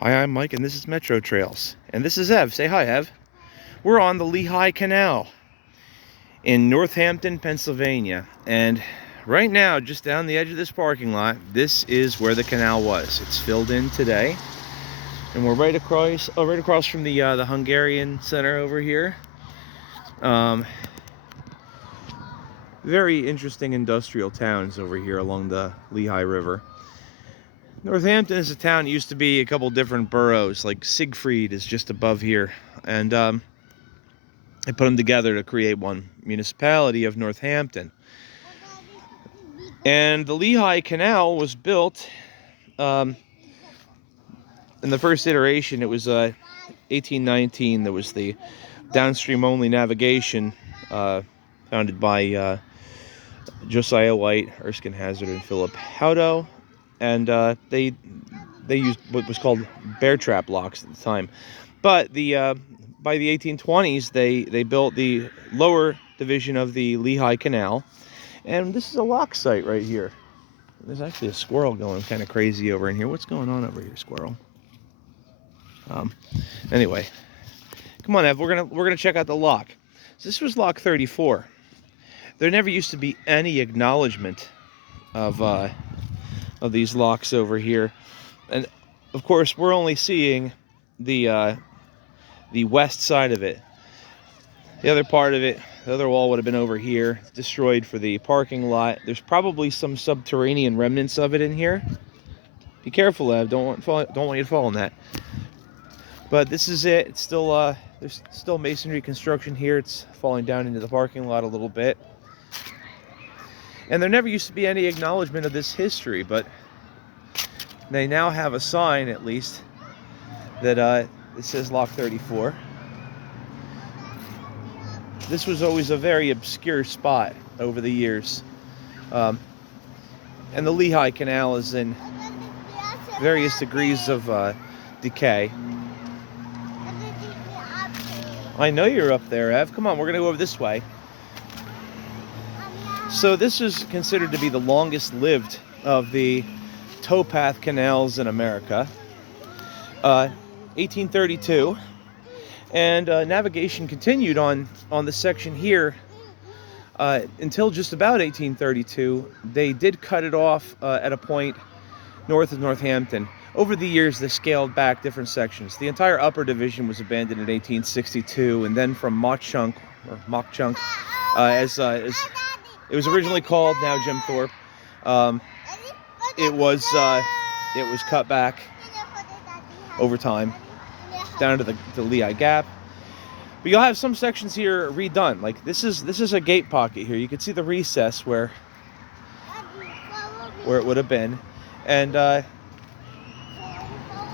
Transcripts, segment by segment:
Hi, I'm Mike, and this is Metro Trails. And this is Ev. Say hi, Ev. We're on the Lehigh Canal in Northampton, Pennsylvania. And right now, just down the edge of this parking lot, this is where the canal was. It's filled in today. And we're right across from the Hungarian Center over here. Very interesting industrial towns over here along the Lehigh River. Northampton is a town. It used to be a couple different boroughs, like Siegfried is just above here, and they put them together to create one municipality of Northampton. And the Lehigh Canal was built in the first iteration. It was 1819. There was the downstream only navigation founded by Josiah White, Erskine Hazard, and Philip Howdoe. And they used what was called bear trap locks at the time. But by the 1820s, they built the lower division of the Lehigh Canal. And this is a lock site right here. There's actually a squirrel going kind of crazy over in here. What's going on over here, squirrel? Anyway, come on, Ev. We're gonna check out the lock. So this was lock 34. There never used to be any acknowledgement of these locks over here, and of course we're only seeing the west side of it. The other part of it, the other wall would have been over here. It's destroyed for the parking lot. There's probably some subterranean remnants of it in here. Be careful, Ev. Don't want you to fall in that. But this is it. It's still there's still masonry construction here. It's falling down into the parking lot a little bit. And there never used to be any acknowledgement of this history, but they now have a sign, at least, that it says Lock 34. This was always a very obscure spot over the years. And the Lehigh Canal is in various degrees of decay. I know you're up there, Ev. Come on, we're going to go over this way. So this is considered to be the longest lived of the towpath canals in America. 1832, and navigation continued on the section here until just about 1832. They did cut it off at a point north of Northampton. Over the years, they scaled back different sections. The entire upper division was abandoned in 1862, and then from Mauchunk, as it was originally called, now Jim Thorpe. It was cut back over time down to the Lehigh Gap. But you'll have some sections here redone. Like this is a gate pocket here. You can see the recess where it would have been, and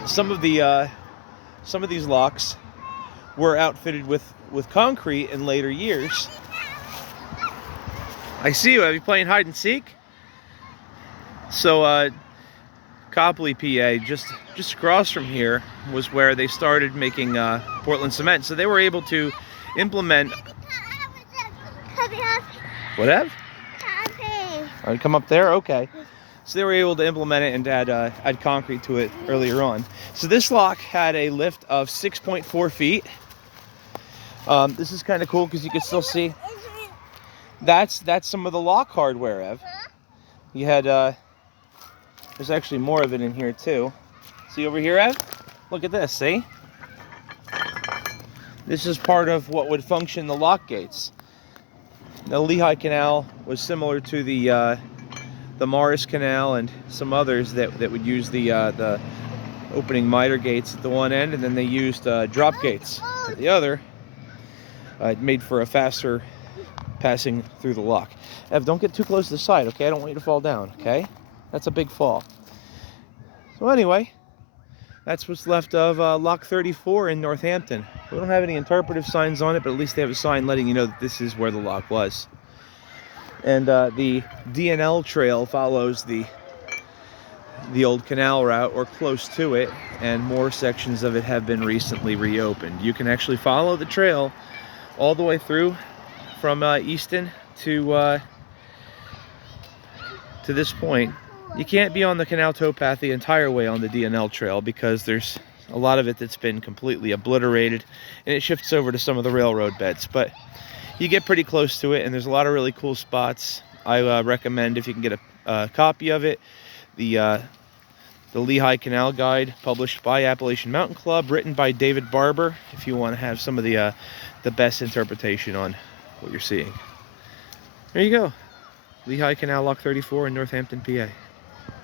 some of these locks were outfitted with concrete in later years. I see you. Are you playing hide and seek? So, Copley, PA, just across from here was where they started making Portland cement. So they were able to implement. What, Ev? I'd come up there. Okay. So they were able to implement it and add concrete to it earlier on. So this lock had a lift of 6.4 feet. This is kind of cool because you can still see. That's some of the lock hardware, Ev. You had, there's actually more of it in here too. See over here, Ev? Look at this, see? This is part of what would function the lock gates. The Lehigh Canal was similar to the Morris Canal and some others that would use the opening miter gates at the one end, and then they used drop gates at the other. Made for a faster passing through the lock. Ev, don't get too close to the side, okay? I don't want you to fall down, okay? That's a big fall. So anyway, that's what's left of Lock 34 in Northampton. We don't have any interpretive signs on it, but at least they have a sign letting you know that this is where the lock was. And the DNL trail follows the old canal route, or close to it, and more sections of it have been recently reopened. You can actually follow the trail all the way through from Easton to this point. You can't be on the canal towpath the entire way on the DNL trail because there's a lot of it that's been completely obliterated, and it shifts over to some of the railroad beds. But you get pretty close to it, and there's a lot of really cool spots. I recommend, if you can get a copy of it, the Lehigh Canal Guide, published by Appalachian Mountain Club, written by David Barber, if you want to have some of the best interpretation on what you're seeing. There you go. Lehigh Canal, Lock 34 in Northampton, PA.